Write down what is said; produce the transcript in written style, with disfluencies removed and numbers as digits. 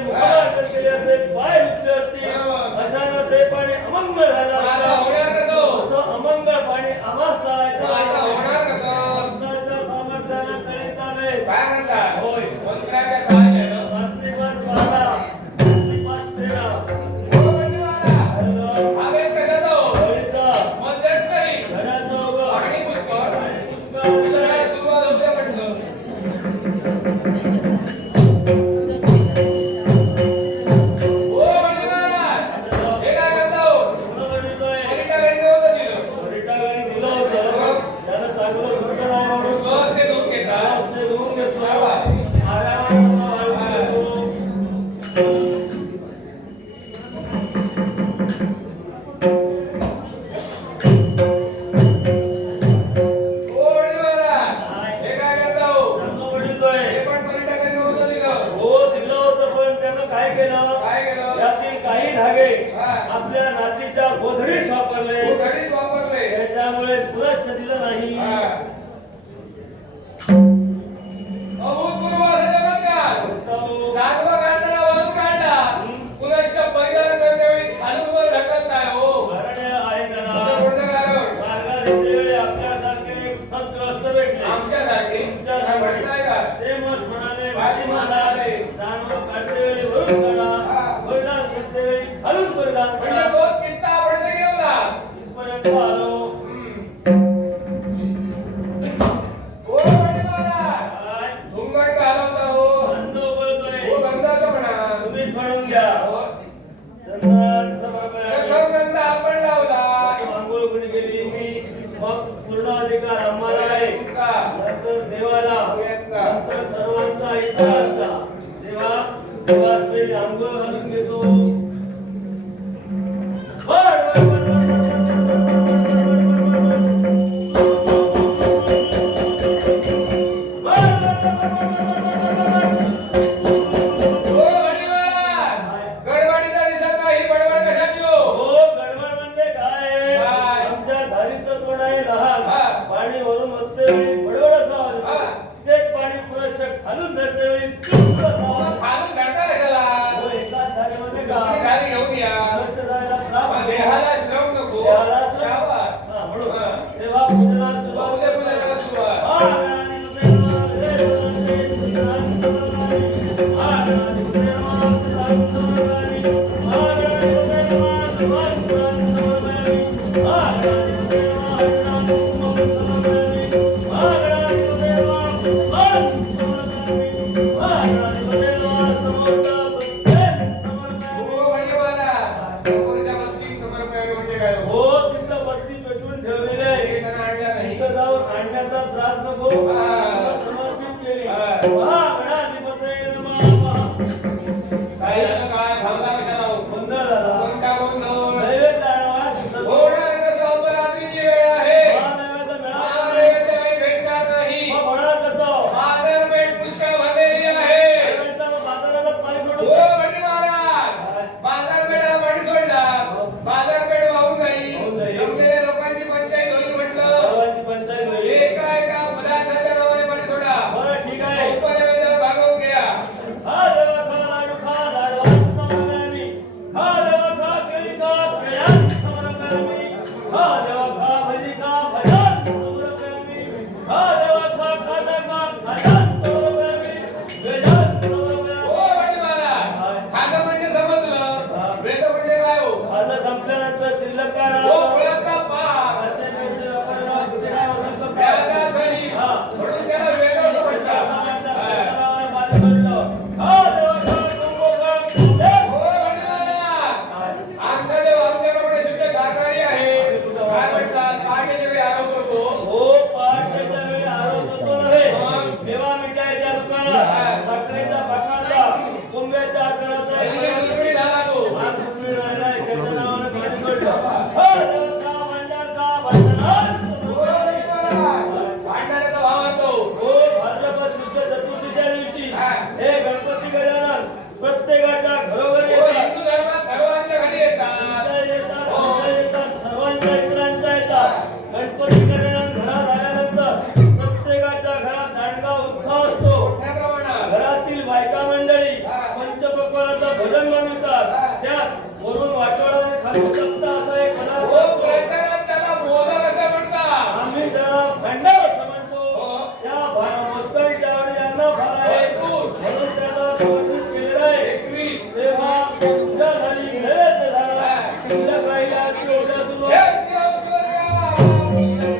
मुखात केले असे पाय रुचले असते अशानं ते पाणी अमंग झालं असं अमंग पाणी आवाज सामर्थ्यानं करीत आले होय मंत्राच्या सहाय्यानं आपल्या नातीच्या गोधडीस वापरले त्याच्यामुळे पुरुष दिलं नाही आपल्यासारखे सद्ग्रस्त भेटले आमच्यासारखे ते मग म्हणाले भाजी म्हणाले जानवर काढते वेळी भरून काढा परिधान घेते वेळी घालून परिधान म्हणजे तोच कित्ता आपण गेला इथपर्यंत आलो ओ महाराज घुंगट घालवता हो अंधो बोलतोय हो गंधाचं म्हणा तुम्हीच म्हणून घ्या चंदन समर्पण गंधा आपण लावला आंघोळ कुणी केली मग पूर्ण अधिकार आम्हाला आहे नंतर देवाला नंतर सर्वांचा इच्छा देवास आंघोळ घालून घेतो बायका मंडळी पंचपक्वान्न हो